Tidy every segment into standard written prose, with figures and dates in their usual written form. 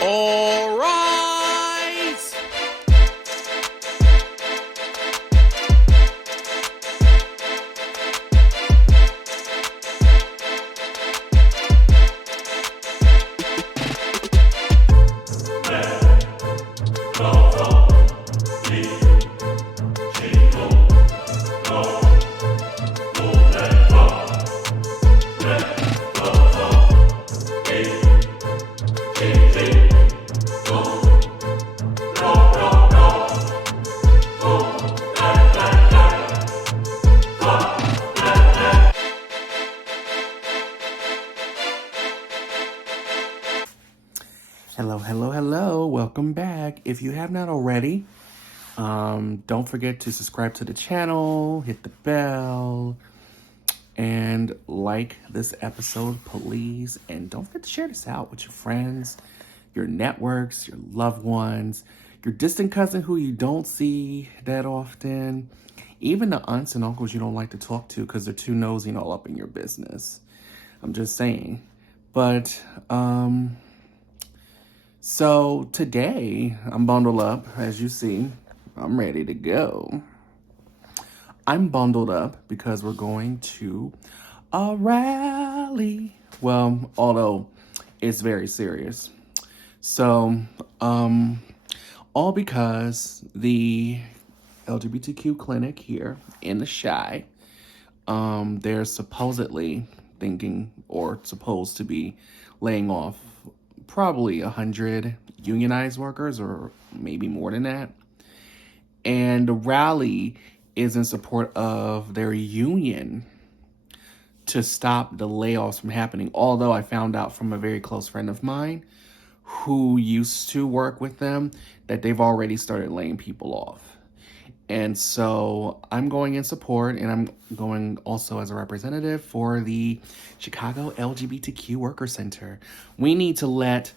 All right. Hello. Welcome back. If you have not already, don't forget to subscribe to the channel, hit the bell, and like this episode, please. And don't forget to share this out with your friends, your networks, your loved ones, your distant cousin who you don't see that often, even the aunts and uncles you don't like to talk to because they're too nosy and all up in your business. I'm just saying. But, so today I'm bundled up, as you see. I'm ready to go. I'm bundled up because we're going to a rally. Well, although it's very serious. So, all because the LGBTQ clinic here in the Chi, they're supposedly thinking or supposed to be laying off probably 100 unionized workers or maybe more than that. And the rally is in support of their union to stop the layoffs from happening. Although I found out from a very close friend of mine who used to work with them that they've already started laying people off. And so I'm going in support, and I'm going also as a representative for the Chicago LGBTQ Worker Center. We need to let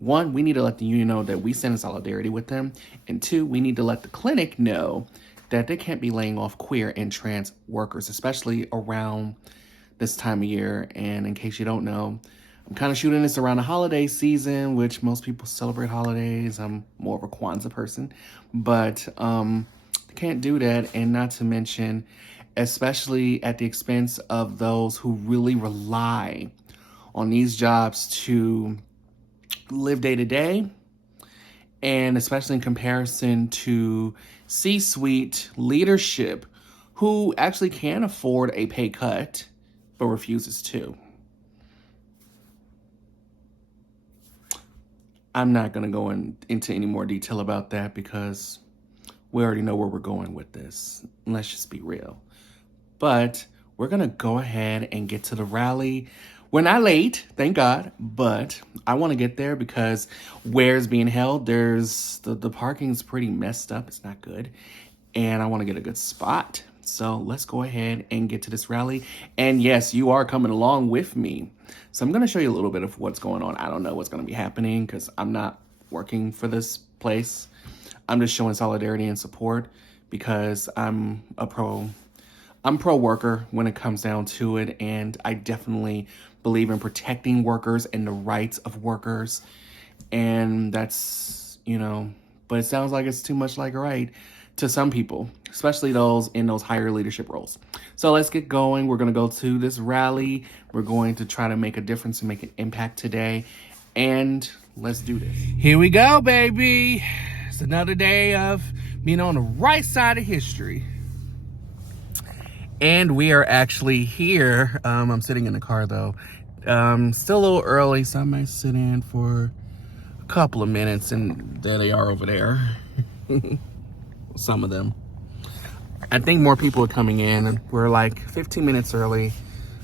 the union know that we stand in solidarity with them. And two, we need to let the clinic know that they can't be laying off queer and trans workers, especially around this time of year. And in case you don't know, I'm kind of shooting this around the holiday season, which most people celebrate holidays. I'm more of a Kwanzaa person, but can't do that. And not to mention, especially at the expense of those who really rely on these jobs to live day to day, and especially in comparison to C-suite leadership who actually can afford a pay cut but refuses to. I'm not going to go into any more detail about that because we already know where we're going with this. Let's just be real. But we're going to go ahead and get to the rally. We're not late, thank God, but I want to get there because where it's being held, there's the parking's pretty messed up. It's not good. And I want to get a good spot. So let's go ahead and get to this rally. And yes, you are coming along with me. So I'm going to show you a little bit of what's going on. I don't know what's going to be happening because I'm not working for this place. I'm just showing solidarity and support because I'm pro worker when it comes down to it. And I definitely believe in protecting workers and the rights of workers. And that's, but it sounds like it's too much like a right to some people, especially those in those higher leadership roles. So let's get going. We're going to go to this rally. We're going to try to make a difference and make an impact today. And let's do this. Here we go, baby. It's another day of being on the right side of history. And we are actually here. I'm sitting in the car, though. Still a little early, so I might sit in for a couple of minutes. And there they are over there. Some of them. I think more people are coming in. And we're like 15 minutes early.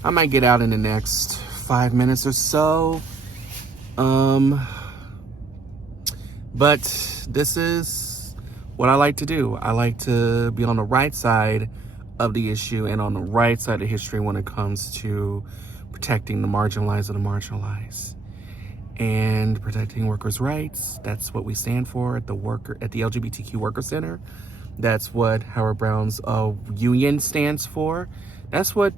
I might get out in the next 5 minutes or so. But this is what I like to do. I like to be on the right side of the issue and on the right side of history when it comes to protecting the marginalized of the marginalized and protecting workers' rights. That's what we stand for at the LGBTQ Worker Center. That's what Howard Brown's union stands for. That's what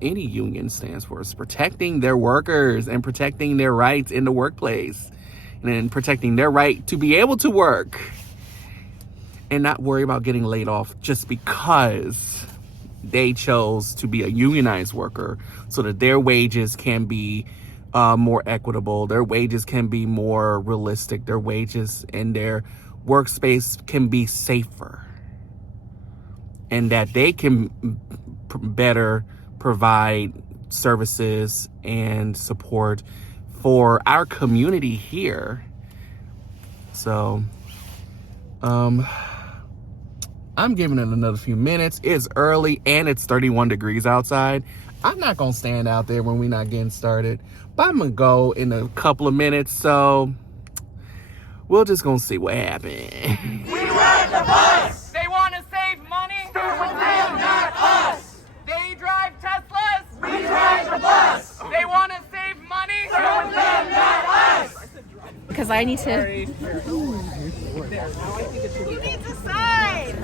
any union stands for, is protecting their workers and protecting their rights in the workplace. and protecting their right to be able to work and not worry about getting laid off just because they chose to be a unionized worker, so that their wages can be more equitable, their wages can be more realistic, their wages and their workspace can be safer, and that they can better provide services and support for our community here. So I'm giving it another few minutes. It's early and it's 31 degrees outside. I'm not gonna stand out there when we're not getting started, but I'm gonna go in a couple of minutes, so we're just gonna see what happens. We ride the bus! They want to save money? Start with them, not us! They drive Teslas? We drive the bus! They want to save money? Start with them, not us! Because I need to. You need to sign!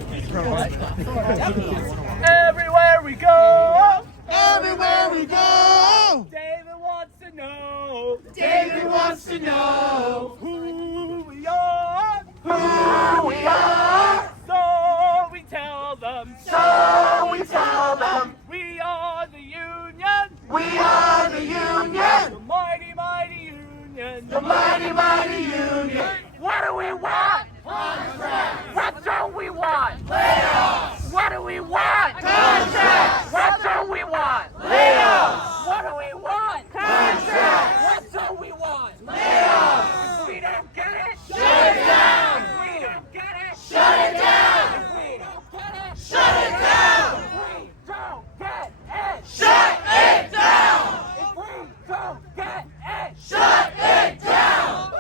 Everywhere we go! Everywhere we go! David wants to know! David wants to know! Who we are! Who we are! So we tell them! So we tell them! We are the union! We are the union! The mighty, mighty union! The mighty, mighty union! What do we want? Contracts! What don't we want? Layoffs! What do we want? Contracts! What don't we want? Layoffs! What do we want? Contracts! What don't we want? Layoffs! If we don't get it, shut it down! If we don't get it, shut it down! If we don't get it, shut it down! If we don't get it, shut it down! If we don't get it, shut it down!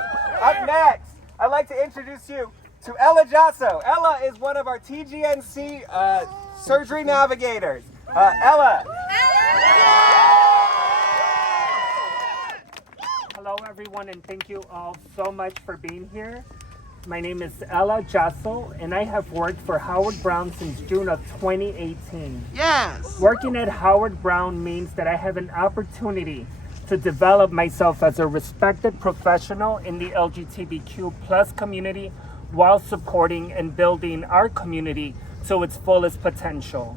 Up next, I'd like to introduce you to Ella Jasso. Ella is one of our TGNC surgery navigators. Ella. Hello everyone, and thank you all so much for being here. My name is Ella Jasso, and I have worked for Howard Brown since June of 2018. Yes! Working at Howard Brown means that I have an opportunity to develop myself as a respected professional in the LGBTQ plus community while supporting and building our community to its fullest potential.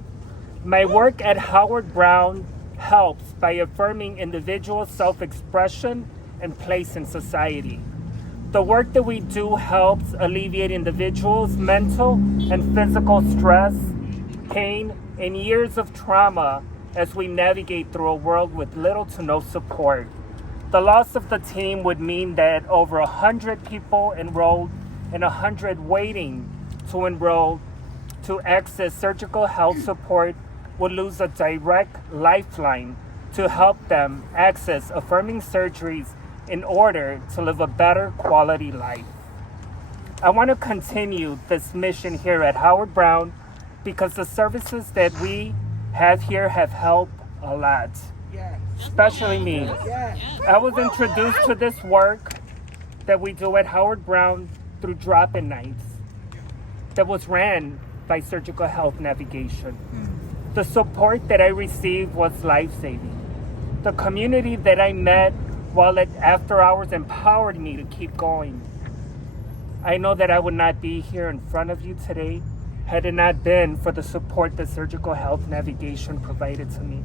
My work at Howard Brown helps by affirming individual self-expression and place in society. The work that we do helps alleviate individuals' mental and physical stress, pain, and years of trauma as we navigate through a world with little to no support. The loss of the team would mean that over 100 people enrolled and 100 waiting to enroll to access surgical health support would lose a direct lifeline to help them access affirming surgeries in order to live a better quality life. I want to continue this mission here at Howard Brown because the services that we have here have helped a lot, especially me. I was introduced to this work that we do at Howard Brown through drop-in nights that was ran by Surgical Health Navigation. The support that I received was life-saving. The community that I met while at After Hours empowered me to keep going. I know that I would not be here in front of you today had it not been for the support that Surgical Health Navigation provided to me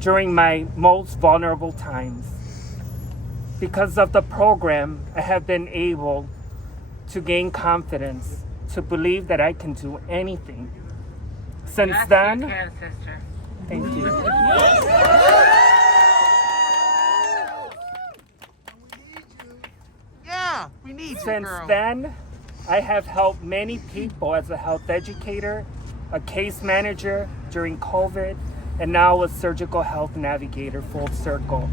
during my most vulnerable times. Because of the program, I have been able to gain confidence to believe that I can do anything. Since then, You can, sister. thank you. Yeah, we need you, Since girl. then, I have helped many people as a health educator, a case manager during COVID, and now a surgical health navigator full circle.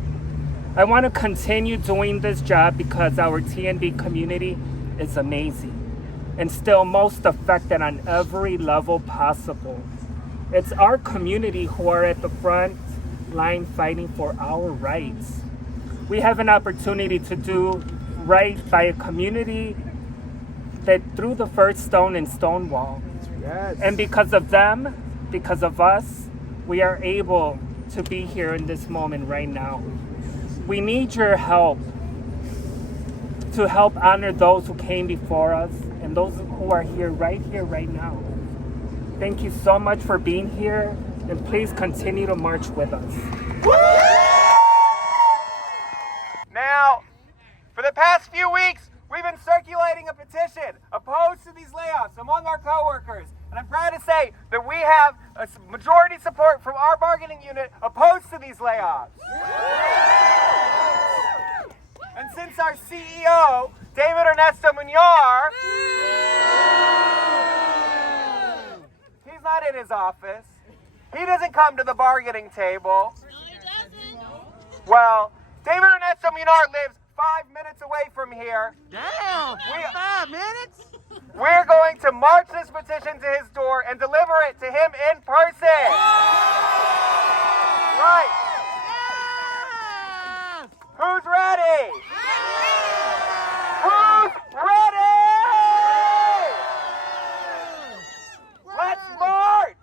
I want to continue doing this job because our TNB community is amazing and still most affected on every level possible. It's our community who are at the front line fighting for our rights. We have an opportunity to do right by a community that threw the first stone in Stonewall. Yes. And because of them, because of us, we are able to be here in this moment right now. We need your help to help honor those who came before us and those who are here, right now. Thank you so much for being here, and please continue to march with us. Now, for the past few weeks, we've been circulating a petition opposed to these layoffs among our coworkers. And I'm proud to say that we have a majority support from our bargaining unit opposed to these layoffs. And since our CEO, David Ernesto Muñoz, he's not in his office. He doesn't come to the bargaining table. Well, David Ernesto Muñoz lives 5 minutes away from here. Damn! 5 minutes? We're going to march this petition to his door and deliver it to him in person. Right. Who's ready? Who's ready? Let's march!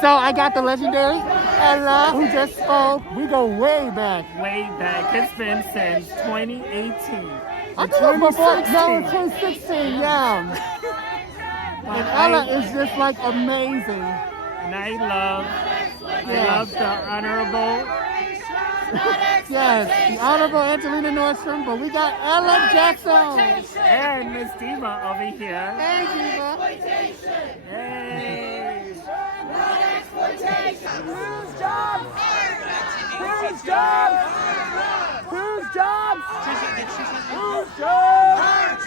So I got the legendary Ella who just spoke. We go way back. Way back. It's been since 2018. I think it was before, no, 2016, yeah. And Ella is just like amazing. And I love the Honorable. Yes, the Honorable Angelina Nordstrom, but we got Ella Jackson. And Miss Diva over here. Hey, Diva. Hey. Whose jobs? Whose jobs? Whose jobs? Whose jobs?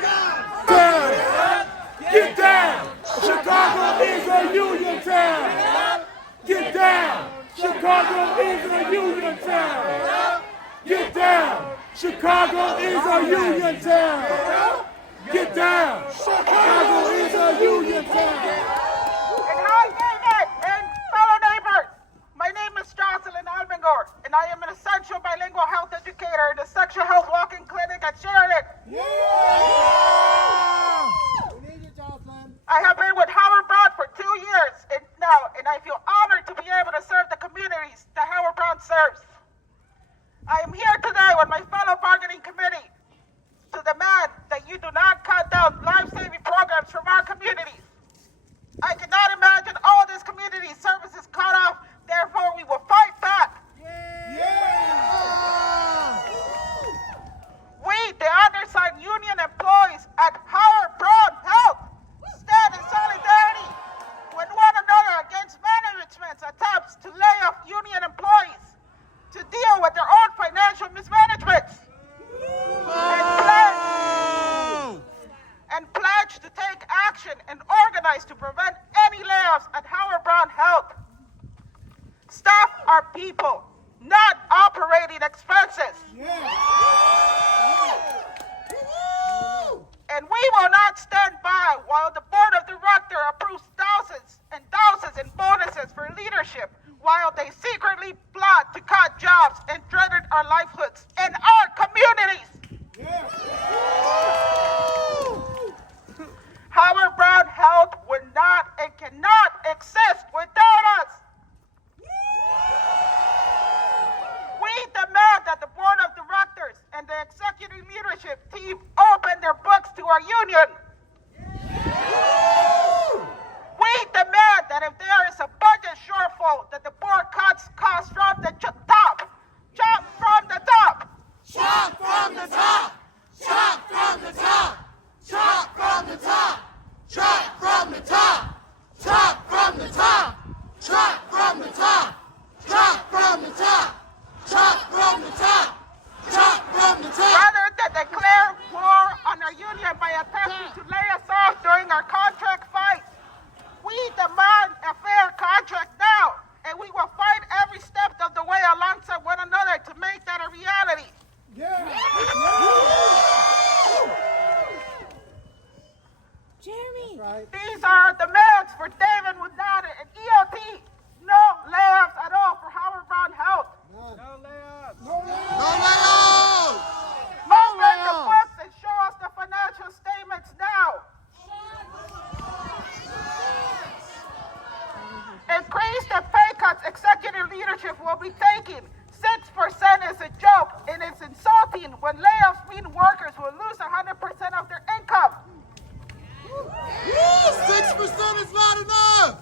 Down! Get down! Chicago is a union town! Get down! Chicago is a union town! Get down! Chicago is a union town! Get down! Chicago is a union town! And hi, David, and fellow neighbors. My name is Jocelyn Alvengor, and I am an essential bilingual health educator in the sexual health walk-in clinic at Sheridan. I have been with Howard Brown for 2 years now, and I feel honored to be able to serve the communities that Howard Brown serves. I am here today with my fellow bargaining committee to demand that you do not cut down life-saving programs from our communities. I cannot imagine all this community services cut off, therefore we will fight back. We, the undersigned union employees at Howard Brown Health, stand in solidarity with one another against management's attempts to lay off union employees to deal with their own financial mismanagements. And pledge to take action and organize to prevent any layoffs at Howard Brown Health. Staff are people, not operating expenses. And we will not stand by while the board of directors approves thousands and thousands in bonuses for leadership while they secretly plot to cut jobs and threaten our livelihoods in our communities. Howard Brown Health would not and cannot exist without us. We demand that the board of directors and the executive leadership team open their books to our union. We demand that if there is a budget shortfall, that the board cuts costs from the top. 2019, when layoffs mean workers will lose 100% of their income. 6% is not enough!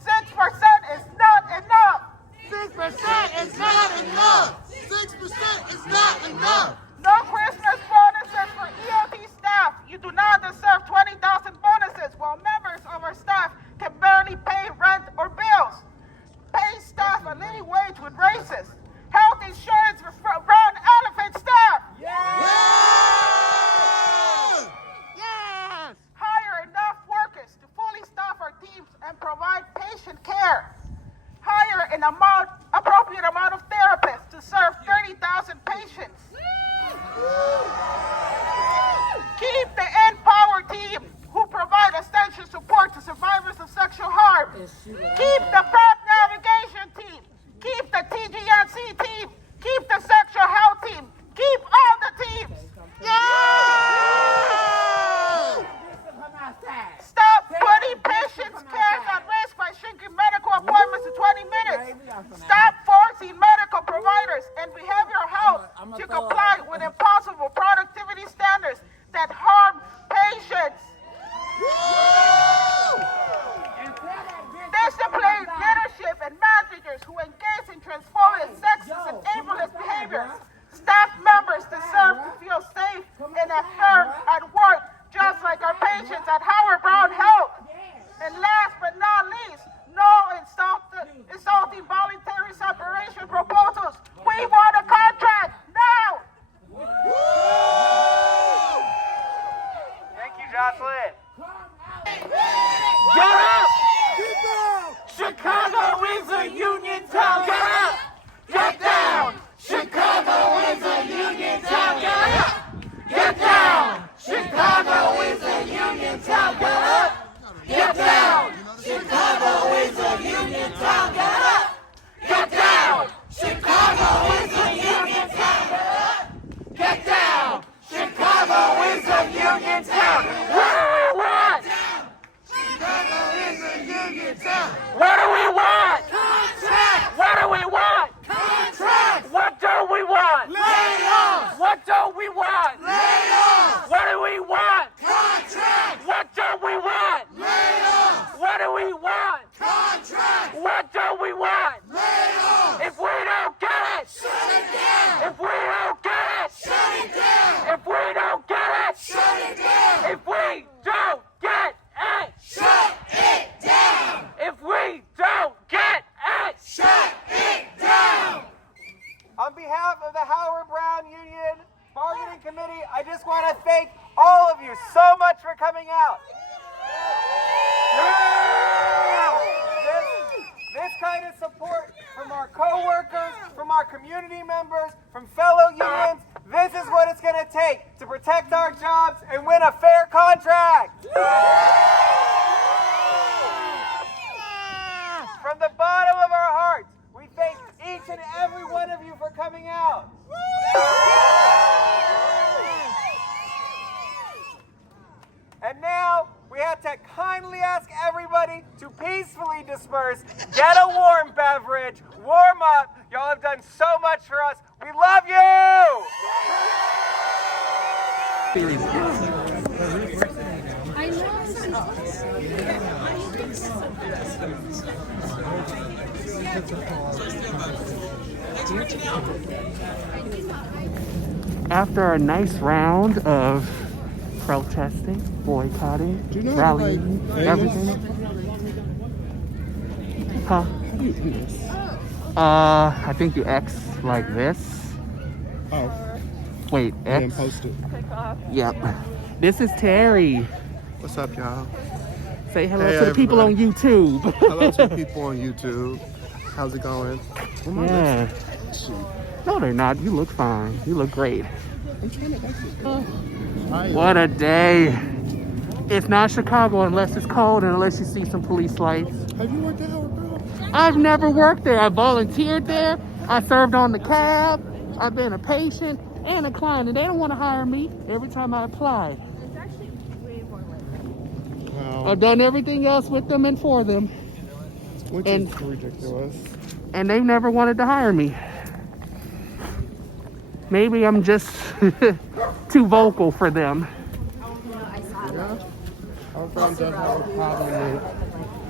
6% is not enough. 6% is not enough! 6% is not enough! No Christmas bonuses for EOT staff. You do not deserve 20,000 bonuses while members of our staff can barely pay rent or bills. Pay staff a living wage with raises. Health insurance for brown elephant staff. Hire enough workers to fully staff our teams and provide patient care. Hire an appropriate amount of therapists to serve 30,000 patients. Keep the Empower team who provide essential support to survivors of sexual harm. Keep the PrEP navigation team. Keep the TGNC team. Keep the sexual health team. Keep all the teams. Stop putting patients' care at risk by shrinking medical appointments to 20 minutes. Stop forcing medical providers and behavioral health to comply with impossible productivity standards that harm patients. Discipline leadership and managers who engage in transphobic, sexist, and ableist behaviors. Staff members deserve to feel safe and affirmed at work, just like our patients at Howard Brown Health. And last but not least, no insulting voluntary separation proposals. We want a contract now. Thank you, Jocelyn. Get up! Chicago is a union town. Get up! Get down! Chicago is a union town. Get up! Get down! Chicago is a union town. Get up! Get down! Chicago is a union town. Get up! Get down! Chicago is a union town. Get up! Get down! Chicago is a union town. What do we want? Chicago is a union town! What do we want? Contract! What do we want? Contract! What do we want? Layoffs! What do we want? Layoffs! What do we want? Contract! What do we want? Layoffs! What do we want? Contract! What do we want? Layoffs! If we don't get it, Shut it down! if we don't get it, Shut it down! if we don't get it, Shut it down! if we don't get it, Shut it down! if we don't get it. Shut it down! On behalf of the Howard Brown Union Bargaining Committee, I just want to thank all of you so much for coming out. This kind of support from our co-workers, from our community members, from fellow unions, this is what it's going to take to protect our jobs and win a fair contract. From the bottom of our hearts, we thank each and every one of you for coming out. And now, we have to kindly ask everybody to peacefully disperse, get a warm beverage, warm up. Y'all have done so much for us. We love you! After a nice round of protesting, boycotting, rallying, everything. Huh? I think you X like this. Oh, Wait, and X? post it. Yep. This is Terry. What's up, y'all? Say hello Hey, to the people on everybody. YouTube. Hello to the people on YouTube. How's it going? Yeah. No, they're not. You look fine. You look great. What a day. It's not Chicago unless it's cold and unless you see some police lights. Have you worked at Howard Brown? I've never worked there. I volunteered there. I served on the cab. I've been a patient and a client, and they don't want to hire me every time I apply. It's actually way more like Wow. I've done everything else with them and for them, Which and- is ridiculous. and they've never wanted to hire me. Maybe I'm just too vocal for them. Yeah. Howard Brown does have a problem with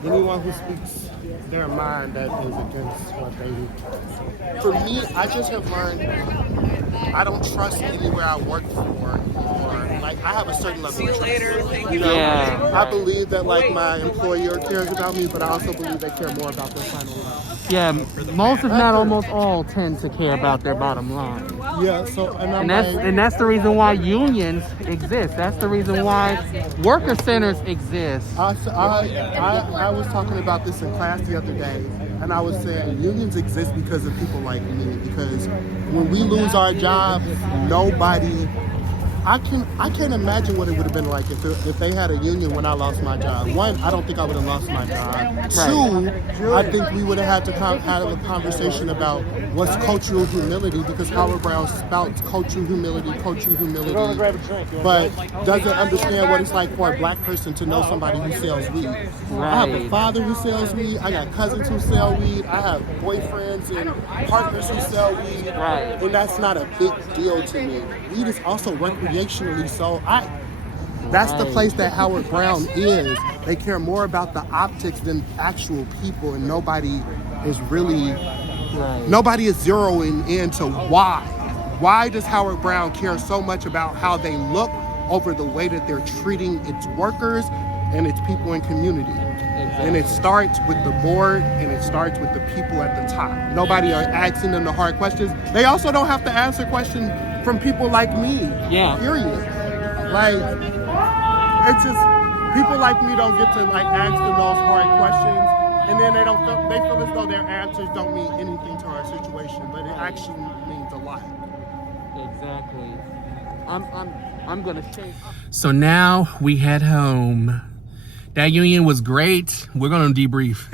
anyone who speaks their mind that is against what they. For me, I just have learned I don't trust anywhere I work for anymore. Like, I have a certain level of trust. You know? Yeah. I believe that, like, my employer cares about me, but I also believe they care more about their final line. Yeah, most if not almost all tend to care about their bottom line. Yeah, so, And that's the reason why unions exist. That's the reason why worker centers exist. I was talking about this in class the other day, and I was saying unions exist because of people like me. Because when we lose our jobs, nobody. I can't imagine what it would have been like if they had a union when I lost my job. One, I don't think I would have lost my job. Two, I think we would have had to have a conversation about what's cultural humility, because Howard Brown spouts cultural humility, but doesn't understand what it's like for a black person to know somebody who sells weed. I have a father who sells weed. I got cousins who sell weed. I have boyfriends and partners who sell weed. Right. And that's not a big deal to me. Weed is also recreationally sold. That's the place that Howard Brown is. They care more about the optics than actual people, and nobody is zeroing into why. Why does Howard Brown care so much about how they look over the way that they're treating its workers and its people in community? Exactly. And it starts with the board, and it starts with the people at the top. Nobody are asking them the hard questions. They also don't have to answer questions from people like me. Yeah. Period. Like, it's just people like me don't get to like ask them those hard questions, and then they feel as though their answers don't mean anything to our situation, but it actually means a lot. Exactly. I'm gonna say. So now we head home. That union was great. We're gonna debrief.